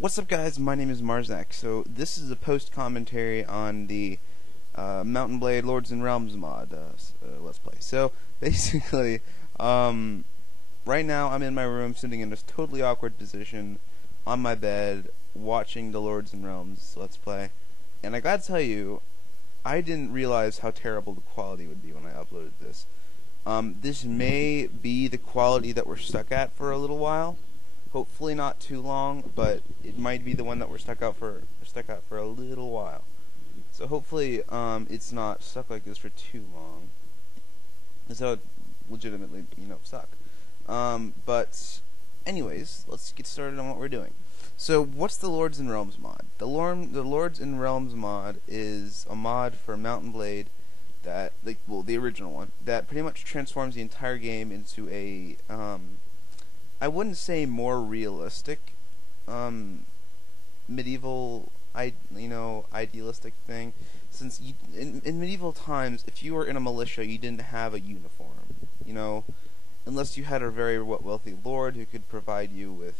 What's up, guys? My name is Marzak. So this is a post commentary on the Mountain Blade Lords and Realms mod let's play. So basically, right now I'm in my room, sitting in this totally awkward position on my bed, watching the Lords and Realms let's play. And I gotta tell you, I didn't realize how terrible the quality would be when I uploaded this. This may be the quality that we're stuck at for a little while. Hopefully not too long, but it might be the one that we're stuck at for a little while. So hopefully, it's not stuck like this for too long. So it legitimately, suck. But anyways, let's get started on what we're doing. So what's the Lords and Realms mod? The Lords and Realms mod is a mod for Mountain Blade that, the original one, that pretty much transforms the entire game into a, I wouldn't say more realistic, medieval, idealistic thing. Since in medieval times, if you were in a militia, you didn't have a uniform, unless you had a very wealthy lord who could provide you with,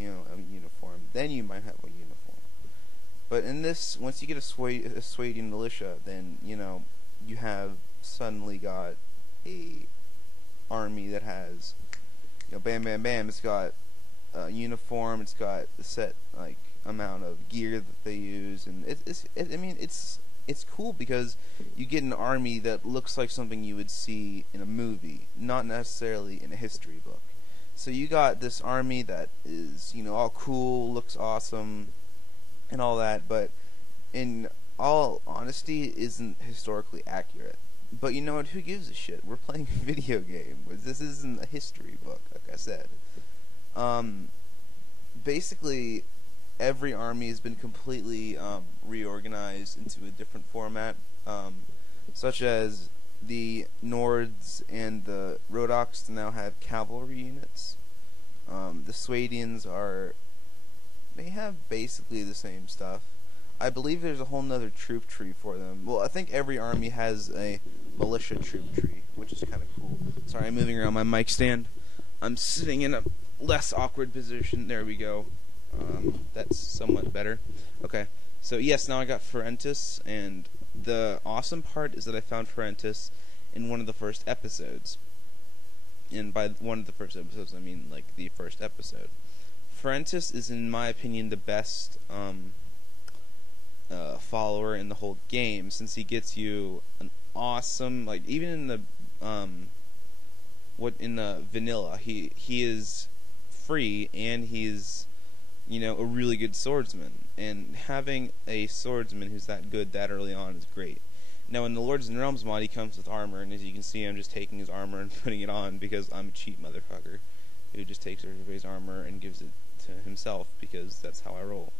a uniform. Then you might have a uniform. But in this, once you get a Swadian militia, then you have suddenly got a army that has, bam, bam, bam. It's got a uniform. It's got a set amount of gear that they use, and it's cool because you get an army that looks like something you would see in a movie, not necessarily in a history book. So you got this army that is, all cool, looks awesome, and all that, but in all honesty, isn't historically accurate. But you know what? Who gives a shit? We're playing a video game. This isn't a history book, like I said. Basically, every army has been completely reorganized into a different format, such as the Nords and the Rhodoks now have cavalry units. The Swadians they have basically the same stuff. I believe there's a whole nother troop tree for them. Well, I think every army has a militia troop tree, which is kind of cool. Sorry, I'm moving around my mic stand. I'm sitting in a less awkward position. There we go. That's somewhat better. Okay, so yes, now I got Ferentis, and the awesome part is that I found Ferentis in one of the first episodes. And by one of the first episodes, I mean the first episode. Ferentis is, in my opinion, the best follower in the whole game, since he gets you an awesome, even in the in the vanilla, he is free, and he's a really good swordsman, and having a swordsman who's that good that early on is great. Now in the Lords and Realms mod, he comes with armor, and as you can see, I'm just taking his armor and putting it on because I'm a cheap motherfucker who just takes everybody's armor and gives it to himself because that's how I roll.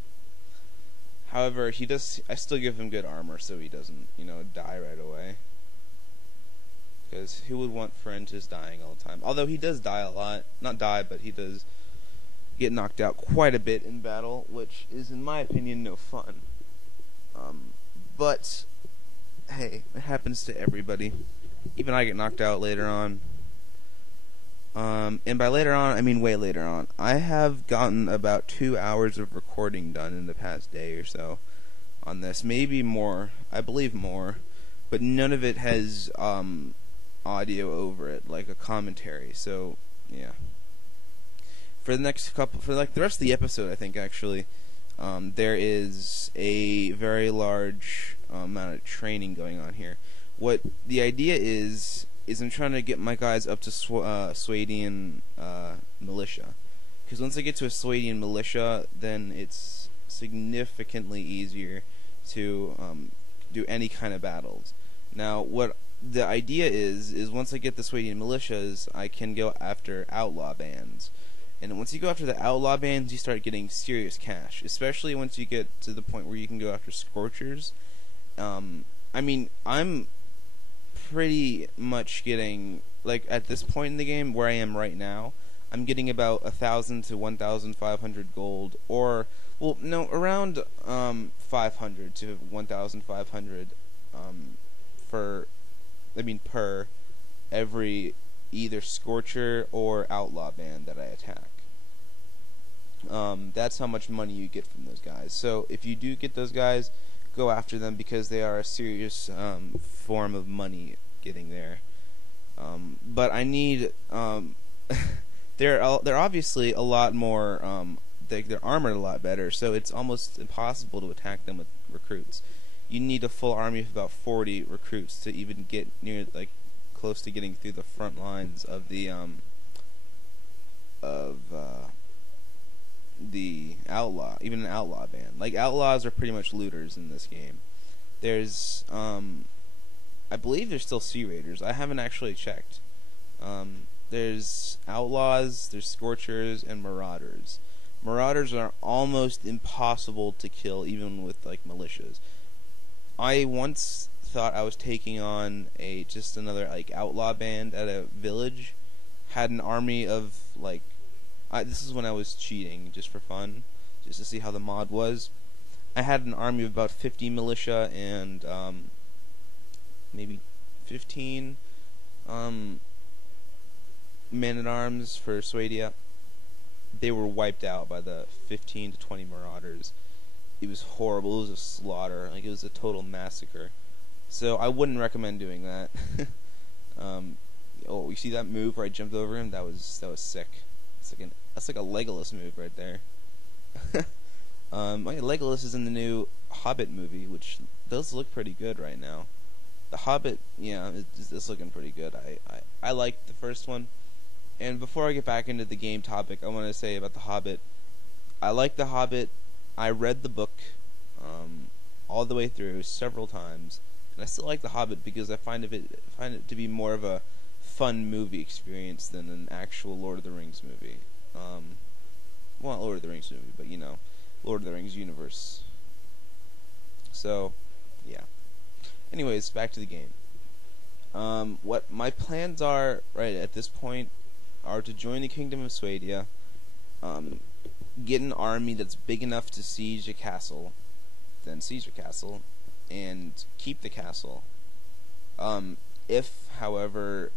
However, I still give him good armor so he doesn't, die right away. Because who would want Ferentis dying all the time? Although he does die a lot. Not die, but he does get knocked out quite a bit in battle, which is, in my opinion, no fun. But, hey, it happens to everybody. Even I get knocked out later on. And by later on, I mean way later on. I have gotten about 2 hours of recording done in the past day or so on this. Maybe more. I believe more. But none of it has audio over it, like a commentary. So, yeah. For the next couple, for the rest of the episode, I think, actually, there is a very large amount of training going on here. What the idea is I'm trying to get my guys up to Swadian militia. Because once I get to a Swadian militia, then it's significantly easier to do any kind of battles. Now, what the idea is once I get the Swadian militias, I can go after outlaw bands. And once you go after the outlaw bands, you start getting serious cash. Especially once you get to the point where you can go after Scorchers. I'm pretty much getting, at this point in the game, where I am right now, I'm getting about 1,000 to 1,500 gold, or, well, no, around 500 to 1,500 per every either Scorcher or Outlaw band that I attack. That's how much money you get from those guys. So if you do get those guys, go after them because they are a serious form of money getting there. But I need they're obviously a lot more they're armored a lot better, so it's almost impossible to attack them with recruits. You need a full army of about 40 recruits to even get near, like, close to getting through the front lines of the outlaw, even an outlaw band. Like, outlaws are pretty much looters in this game. There's I believe there's still Sea Raiders. I haven't actually checked. There's outlaws, there's scorchers, and marauders. Marauders are almost impossible to kill, even with, like, militias. I once thought I was taking on just another, like, outlaw band at a village. Had an army of, like, this is when I was cheating just for fun, just to see how the mod was. I had an army of about 50 militia and maybe 15 men-at-arms for Swadia. They were wiped out by the 15 to 20 marauders. It was horrible. It was a slaughter. Like, it was a total massacre. So I wouldn't recommend doing that. Oh, you see that move where I jumped over him? That was sick. That's like a Legolas move right there. Legolas is in the new Hobbit movie, which does look pretty good right now. The Hobbit, yeah, it's looking pretty good. I liked the first one. And before I get back into the game topic, I want to say about the Hobbit. I like the Hobbit. I read the book all the way through several times, and I still like the Hobbit because I find it to be more of a fun movie experience than an actual Lord of the Rings movie. Well, not Lord of the Rings movie, but, you know, Lord of the Rings universe. So, yeah. Anyways, back to the game. What my plans are right at this point are to join the Kingdom of Swadia, get an army that's big enough to siege a castle, and keep the castle. If, however,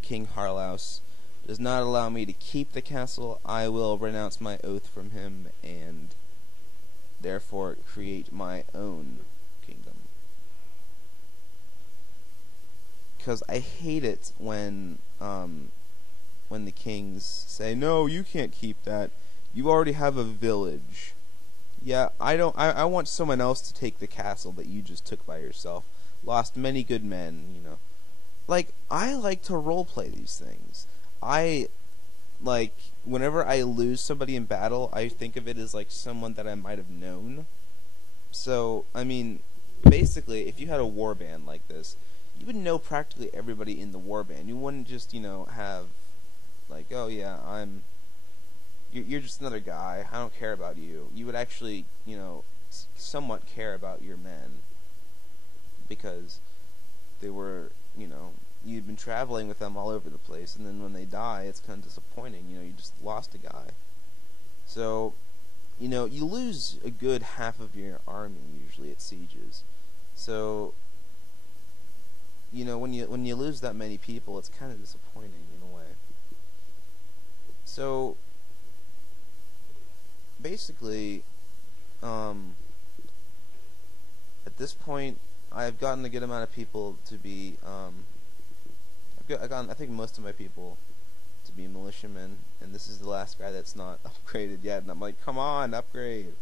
King Harlaus does not allow me to keep the castle, I will renounce my oath from him and therefore create my own kingdom. Because I hate it when the kings say, no, you can't keep that. You already have a village. Yeah, I want someone else to take the castle that you just took by yourself. Lost many good men, you know. Like, I like to roleplay these things. Whenever I lose somebody in battle, I think of it as, like, someone that I might have known. So, I mean, basically, if you had a warband like this, you would know practically everybody in the warband. You wouldn't just, you know, have, like, oh yeah, you're just another guy, I don't care about you. You would actually, you know, somewhat care about your men, because they were, you know, you'd been traveling with them all over the place, and then when they die, it's kind of disappointing. You know, you just lost a guy. So, you know, you lose a good half of your army usually at sieges. So, you know, when you lose that many people, it's kind of disappointing in a way. So, basically, at this point, I've gotten a good amount of people to be, I've gotten, I think, most of my people to be militiamen, and this is the last guy that's not upgraded yet, and I'm like, come on, upgrade.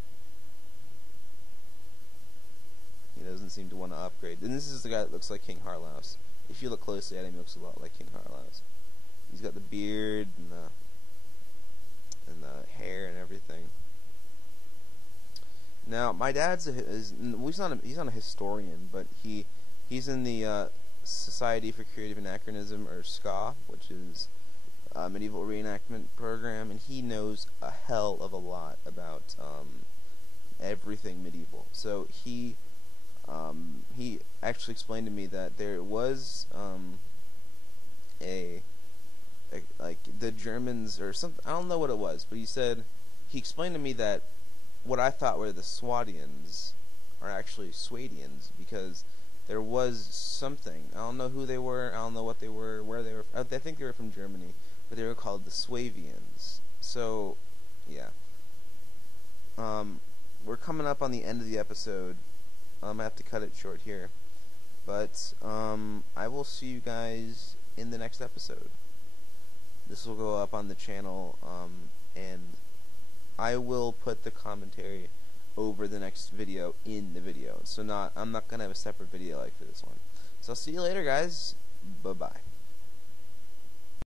He doesn't seem to want to upgrade. And this is the guy that looks like King Harlaus. If you look closely at him, he looks a lot like King Harlaus. He's got the beard and the hair and everything. Now, my dad's he's not a historian, but he's in the Society for Creative Anachronism, or SCA, which is a medieval reenactment program, and he knows a hell of a lot about everything medieval. So he actually explained to me that there was like the Germans or something, I don't know what it was, but he explained to me that what I thought were the Swadians are actually Swadians, because there was something, I don't know who they were, I don't know what they were, where they were, I think they were from Germany, but they were called the Swavians. So, yeah, coming up on the end of the episode. I have to cut it short here. But I will see you guys in the next episode. This will go up on the channel, and I will put the commentary over the next video in the video. So I'm not gonna have a separate video like for this one. So I'll see you later, guys. Bye bye.